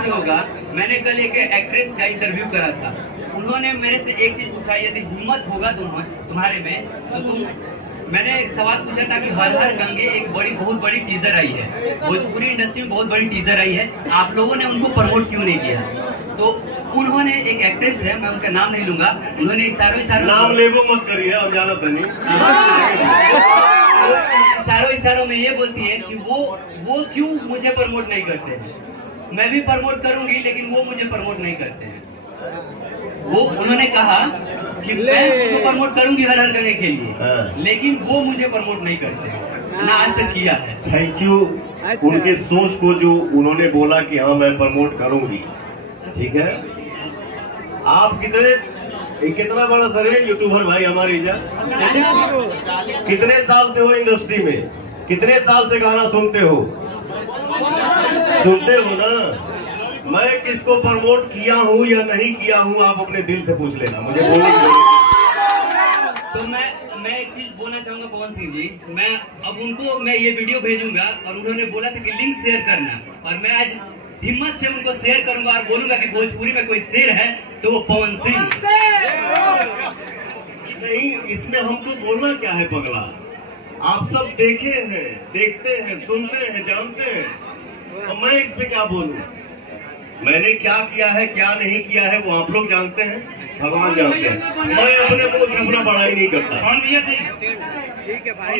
से होगा। मैंने कल एक एक्ट्रेस का इंटरव्यू करा था, उन्होंने मेरे से एक चीज पूछा, यदि हिम्मत होगा तुम्हारे में तो मैंने एक सवाल पूछा था कि हर हर गंगे एक बहुत बड़ी टीजर आई है, भोजपुरी इंडस्ट्री में बहुत बड़ी टीजर आई है, आप लोगों ने उनको प्रमोट क्यों नहीं किया? तो उन्होंने, एक एक्ट्रेस है, मैं उनका नाम नहीं लूंगा, उन्होंने इशारों नाम लेबो मत करिए, हम जानत नहीं। इशारों में ये बोलती है कि वो क्यों मुझे प्रमोट नहीं करते हैं। मैं भी प्रमोट करूंगी लेकिन वो मुझे प्रमोट नहीं करते हैं। वो उन्होंने कहा कि मैं उसको प्रमोट करूंगी हर हर गंगे के लिए, लेकिन वो मुझे प्रमोट नहीं करते हैं, ना आज तक किया है। थैंक यू उनके सोच को, जो उन्होंने बोला कि हाँ मैं प्रमोट करूंगी, ठीक है। आप कितना बड़ा सर है यूट्यूबर भाई हमारे इधर, कितने साल से हो इंडस्ट्री में, कितने साल से गाना सुनते हो ना? मैं किसको प्रमोट किया हूँ या नहीं किया हूँ आप अपने दिल से पूछ लेना, मुझे बोलने की। तो मैं एक चीज बोलना चाहूंगा पवन सिंह जी, मैं ये वीडियो भेजूंगा और उन्होंने बोला था कि लिंक शेयर करना, और मैं आज हिम्मत से उनको शेयर करूंगा और बोलूंगा कि भोजपुरी में कोई शेर है तो वो पवन सिंह। नहीं, इसमें हमको बोलना क्या है पगला? आप सब देखते हैं, सुनते हैं, जानते हैं, और मैं इस पे क्या बोलूं? मैंने क्या किया है, क्या नहीं किया है, वो आप लोग जानते हैं, भगवान जानते हैं। मैं अपने मुंह से अपना बड़ाई नहीं करता। ठीक है भाई।